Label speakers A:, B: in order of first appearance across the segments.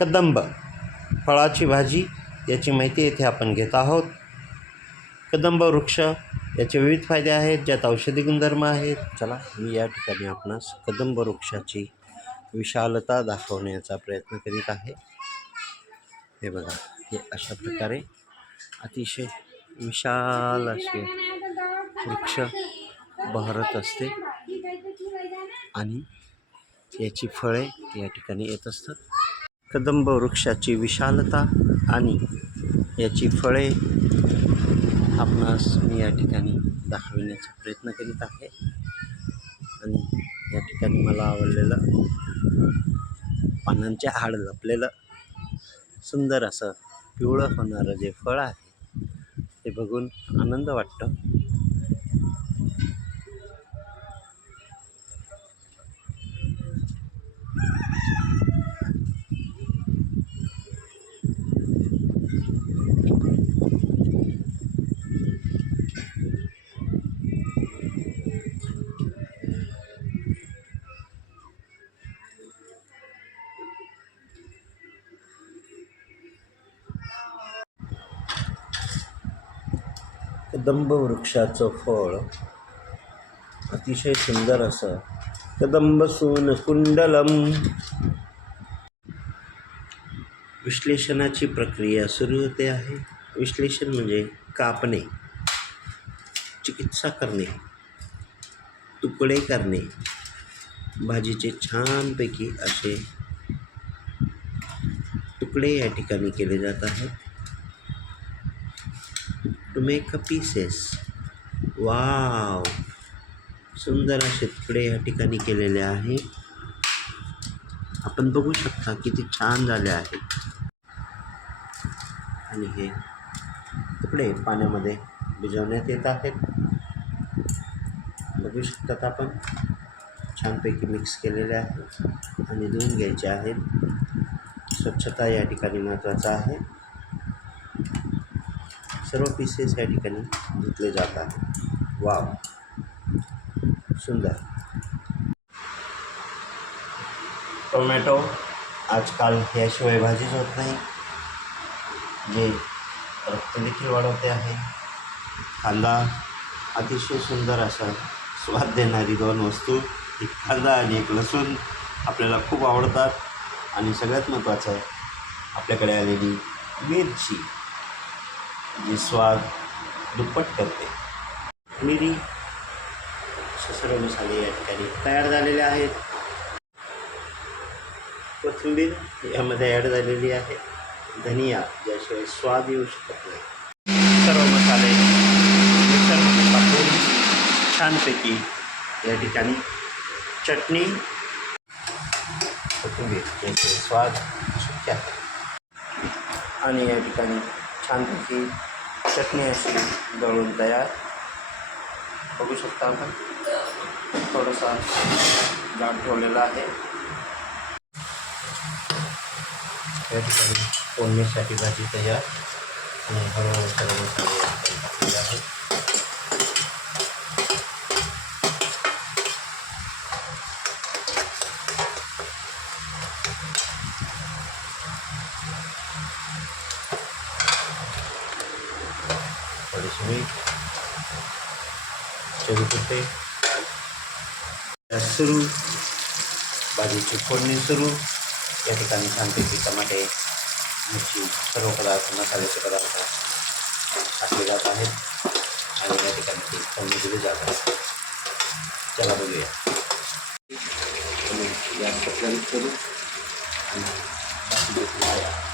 A: कदंब फळाची भाजी याची माहिती येथे आपण घेत आहोत. कदंब वृक्ष याचे विविध फायदे आहेत ज्यात औषधी गुणधर्म आहेत. चला मी या ठिकाणी आपणास कदंब वृक्षाची विशालता दाखवण्याचा प्रयत्न करीत आहे. हे बघा हे अशा प्रकारे अतिशय विशाल असे वृक्ष बहरत असते आणि याची फळे या ठिकाणी येत असतात. कदंब वृक्षाची विशालता आणि याची फळे आपणास मी या ठिकाणी दाखविण्याचा प्रयत्न करीत आहे. आणि या ठिकाणी मला आवडलेलं पानांच्या आड लपलेलं सुंदर असं पिवळं होणारं जे फळ आहे ते बघून आनंद वाटतो. कदंब वृक्षाचं फळ. अतिशय सुंदर असं. कदंब सून कुंडलम. विश्लेषणाची प्रक्रिया सुरू होते आहे. विश्लेषण म्हणजे कापणे चिकित्सा करणे तुकडे करणे. भाजीचे छानपैकी असे तुकडे या ठिकाणी केले जात आहेत. To make a pieces wow सुंदर असे तुकडे या ठिकाणी केलेले आहे. आपण बघू शकता किती छान झाले आहेत आणि हे तुकडे पाण्यामध्ये भिजवण्यात येत आहेत. बघू शकतात आपण. छानपैकी मिक्स केलेले आहेत आणि धुवून घ्यायचे आहेत. स्वच्छता या ठिकाणी महत्त्वाचं आहे. सर्व पीसेस या ठिकाणी धुतले जातात वाव. सुंदर. टोमॅटो. आजकाल ह्याशिवाय भाजीच होत नाही. जे रक्त देखील वाढवते आहे. कांदा अतिशय सुंदर असा स्वाद देणारी दोन वस्तू एक कांदा आणि एक लसूण आपल्याला खूप आवडतात. आणि सगळ्यात महत्त्वाचं आपल्याकडे आलेली मिरची. जी स्वाद दुप्पट करते. मिरी असे सर्व मसाले या ठिकाणी तयार झालेले आहेत. कोथिंबीर यामध्ये ॲड झालेली आहे. धनिया ज्याशिवाय स्वाद येऊ शकत नाही. सर्व मसाले मिक्सरमध्ये टाकून छानपैकी या ठिकाणी चटणी कोथिंबीर याशिवाय स्वाद शक्य आहे. आणि या ठिकाणी छानपैकी चटनी अशी दळून तयार। बघू शकता आपण थोडासा जाड ठेवलेला आहे या ठिकाणी फोडणीसाठी भाजी तयार। आणि हळूहळू सर्व semua jadi seperti ya seru. Bagi cupon ini seru. Ya kita nih sampai kita pakai muci seru kalau kita kali sekarang kita kasih gak pahit akhirnya kita nanti kami dulu jaga jalan dulu ya. Ini yang terjadi terus anak masih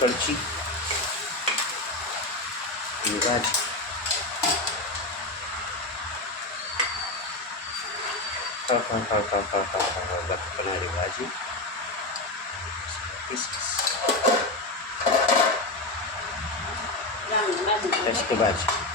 A: kerchi lugar kau kau kau kau kau kau kau buat penari baju pieces Let's go back.